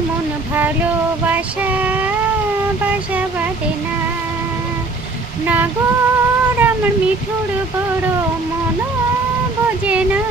মন ভালোবাসা বাসা বাঁধে না। নাগর আমার মিঠুর বড় মন বোঝে না।